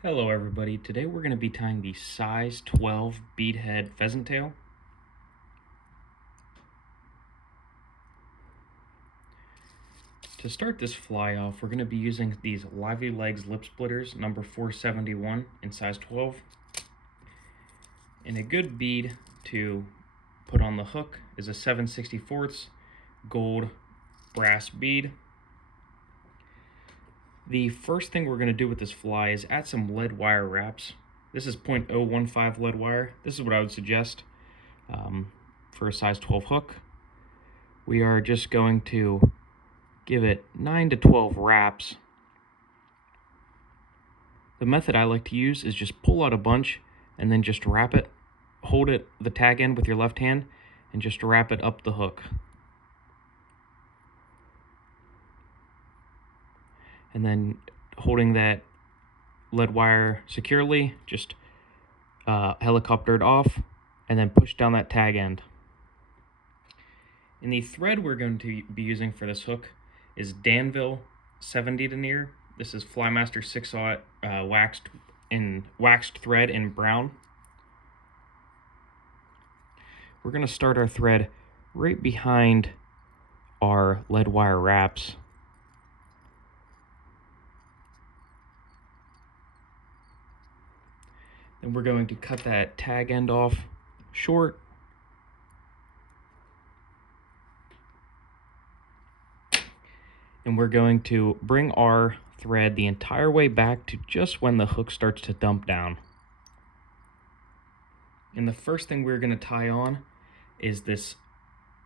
Hello everybody, today we're going to be tying the size 12 bead head pheasant tail. To start this fly off, we're going to be using these Lively Legz lip splitters number 471 in size 12. And a good bead to put on the hook is a 7/64 gold brass bead. The first thing we're going to do with this fly is add some lead wire wraps. This is 0.015 lead wire. This is what I would suggest for a size 12 hook. We are just going to give it 9 to 12 wraps. The method I like to use is just pull out a bunch and then just wrap it, hold it, the tag end with your left hand, and just wrap it up the hook. And then holding that lead wire securely, just helicopter it off and then push down that tag end. And the thread we're going to be using for this hook is Danville 70 denier. This is Flymaster 6/0 waxed thread in brown. We're going to start our thread right behind our lead wire wraps. Then we're going to cut that tag end off short. And we're going to bring our thread the entire way back to just when the hook starts to dump down. And the first thing we're going to tie on is this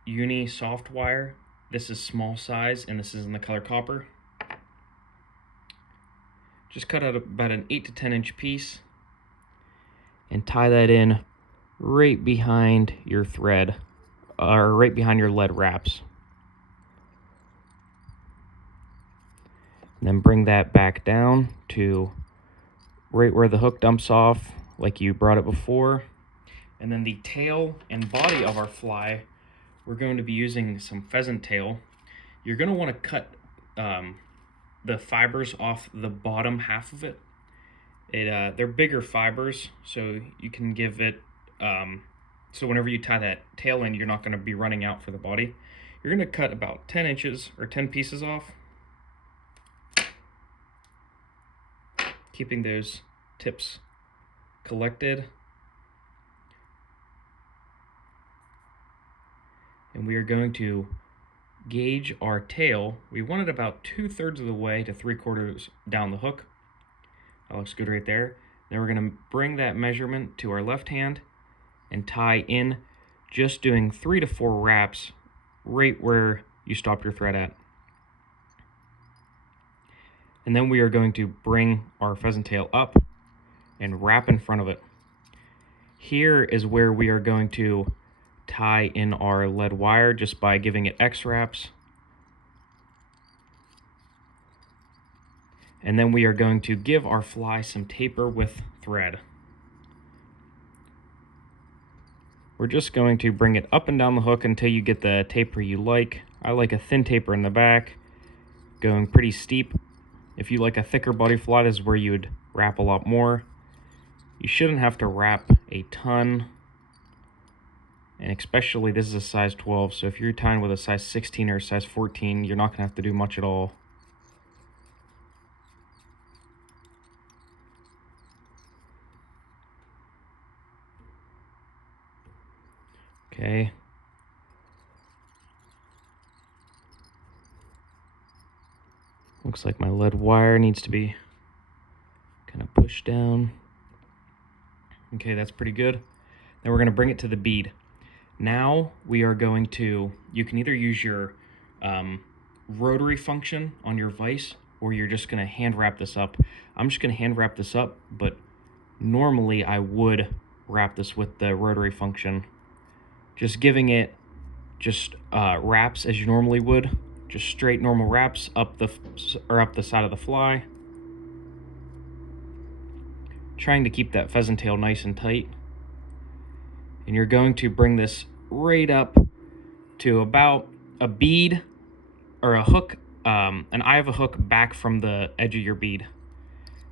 Uni Soft-Wire. This is small size and this is in the color copper. Just cut out about an 8 to 10 inch piece and tie that in right behind your thread, or right behind your lead wraps. And then bring that back down to right where the hook dumps off, like you brought it before. And then the tail and body of our fly, we're going to be using some pheasant tail. You're going to want to cut the fibers off the bottom half of it. They're bigger fibers, so you can give it, so whenever you tie that tail in, you're not going to be running out for the body. You're going to cut about 10 inches or 10 pieces off, keeping those tips collected. And we are going to gauge our tail. We want it about 2/3 of the way to 3/4 down the hook. That looks good right there. Then we're going to bring that measurement to our left hand and tie in, just doing 3 to 4 wraps right where you stopped your thread at. And then we are going to bring our pheasant tail up and wrap in front of it. Here is where we are going to tie in our lead wire just by giving it X wraps. And then we are going to give our fly some taper with thread. We're just going to bring it up and down the hook until you get the taper you like. I like a thin taper in the back, going pretty steep. If you like a thicker body fly, this is where you would wrap a lot more. You shouldn't have to wrap a ton, and especially this is a size 12, so if you're tying with a size 16 or a size 14, you're not going to have to do much at all. Okay. Looks like my lead wire needs to be kind of pushed down. Okay, that's pretty good. Then we're going to bring it to the bead. Now we are going to, you can either use your rotary function on your vise, or you're just going to hand wrap this up. I'm just going to hand wrap this up, but normally I would wrap this with the rotary function. Just giving it just wraps as you normally would, just straight normal wraps up the side of the fly. Trying to keep that pheasant tail nice and tight. And you're going to bring this right up to about a bead or a hook, an eye of a hook back from the edge of your bead.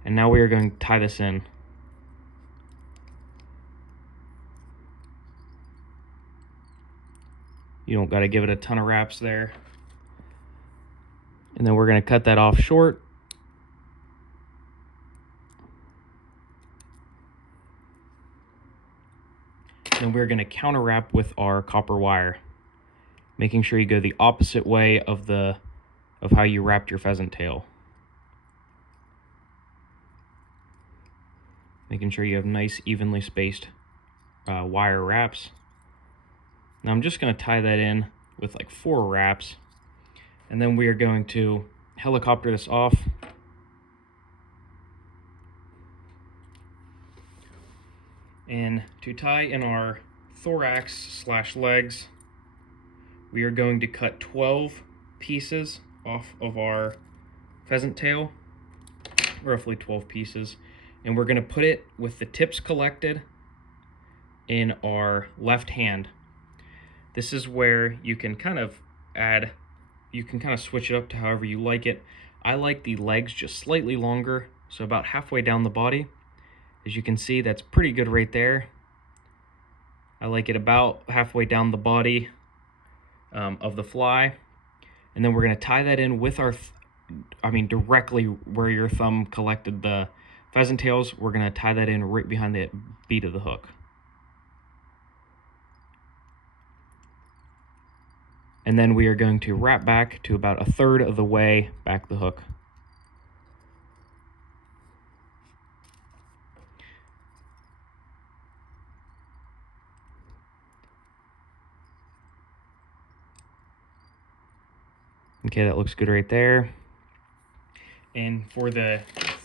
And now we are going to tie this in. You don't got to give it a ton of wraps there. And then we're going to cut that off short. And we're going to counter wrap with our copper wire, making sure you go the opposite way of how you wrapped your pheasant tail. Making sure you have nice, evenly spaced wire wraps. Now I'm just going to tie that in with like 4 wraps, and then we are going to helicopter this off. And to tie in our thorax / Legz, we are going to cut 12 pieces off of our pheasant tail, roughly 12 pieces, and we're going to put it with the tips collected in our left hand. This is where you can kind of switch it up to however you like it. I like the legs just slightly longer, so about halfway down the body. As you can see, that's pretty good right there. I like it about halfway down the body of the fly. And then we're going to tie that in with our, directly where your thumb collected the pheasant tails. We're going to tie that in right behind the bead of the hook. And then we are going to wrap back to about 1/3 of the way back the hook. Okay, that looks good right there. And for the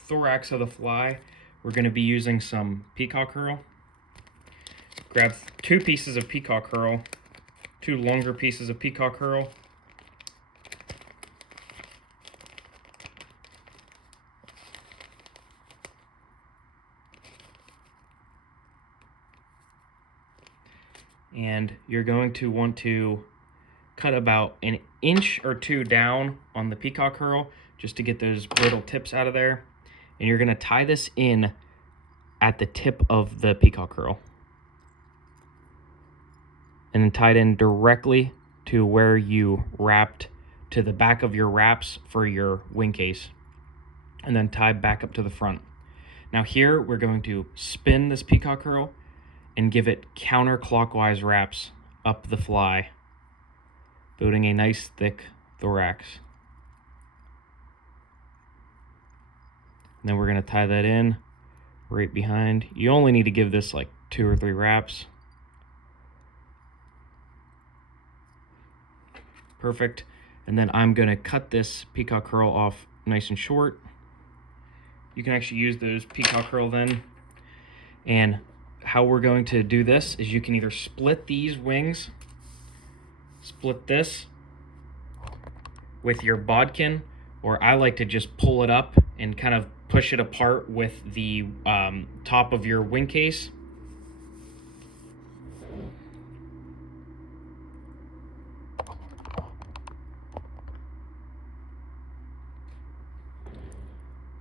thorax of the fly, we're going to be using some Peacock Hurl. Grab 2 pieces of Peacock Hurl, 2 longer pieces of Peacock Hurl. And you're going to want to cut about 1 inch or 2 down on the Peacock Hurl just to get those brittle tips out of there. And you're going to tie this in at the tip of the Peacock Hurl. And then tie it in directly to where you wrapped, to the back of your wraps for your Wingcase. And then tie back up to the front. Now here we're going to spin this Peacock Hurl and give it counterclockwise wraps up the fly, building a nice thick thorax. And then we're going to tie that in right behind. You only need to give this like 2 or 3 wraps. Perfect. And then I'm going to cut this Peacock Hurl off nice and short. You can actually use those Peacock Hurl then. And how we're going to do this is you can either split these wings, split this with your bodkin, or I like to just pull it up and kind of push it apart with the top of your Wingcase.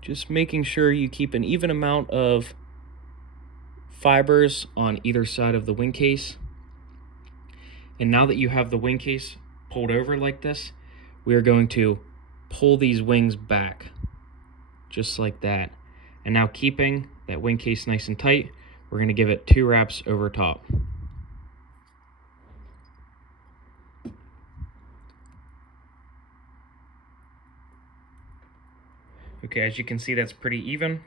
Just making sure you keep an even amount of fibers on either side of the Wingcase. And now that you have the Wingcase pulled over like this, we are going to pull these wings back, just like that. And now, keeping that Wingcase nice and tight, we're going to give it 2 wraps over top. Okay, as you can see, that's pretty even.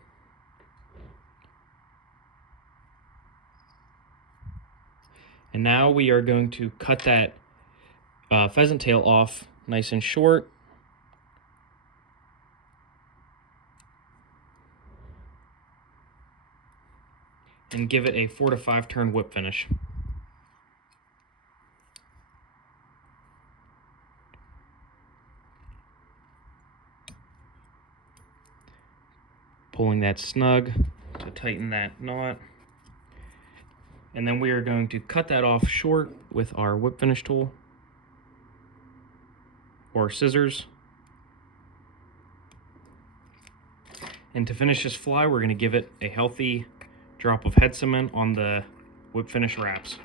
And now we are going to cut that pheasant tail off nice and short. And give it a 4 to 5 turn whip finish. Pulling that snug to tighten that knot. And then we are going to cut that off short with our whip finish tool or scissors. And to finish this fly, we're going to give it a healthy drop of head cement on the whip finish wraps.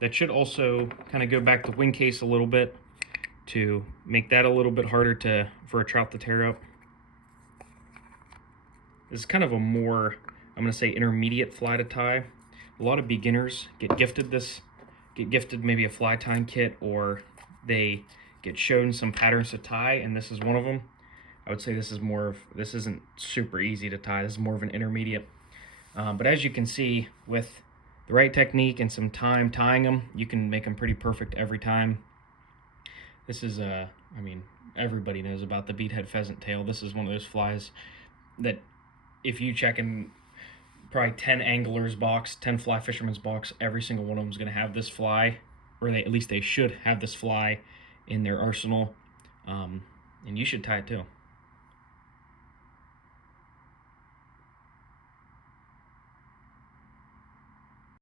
That should also kind of go back the Wingcase a little bit to make that a little bit harder for a trout to tear up. This is kind of a more, I'm going to say, intermediate fly to tie. A lot of beginners get gifted maybe a fly tying kit, or they get shown some patterns to tie, and this is one of them. I would say this isn't super easy to tie. This is more of an intermediate. But as you can see, with the right technique and some time tying them, you can make them pretty perfect every time. This is I mean, everybody knows about the BH Pheasant Tail. This is one of those flies that if you check in probably 10 anglers box, 10 fly fishermen's box, every single one of them is going to have this fly, or at least they should have this fly in their arsenal. And you should tie it too.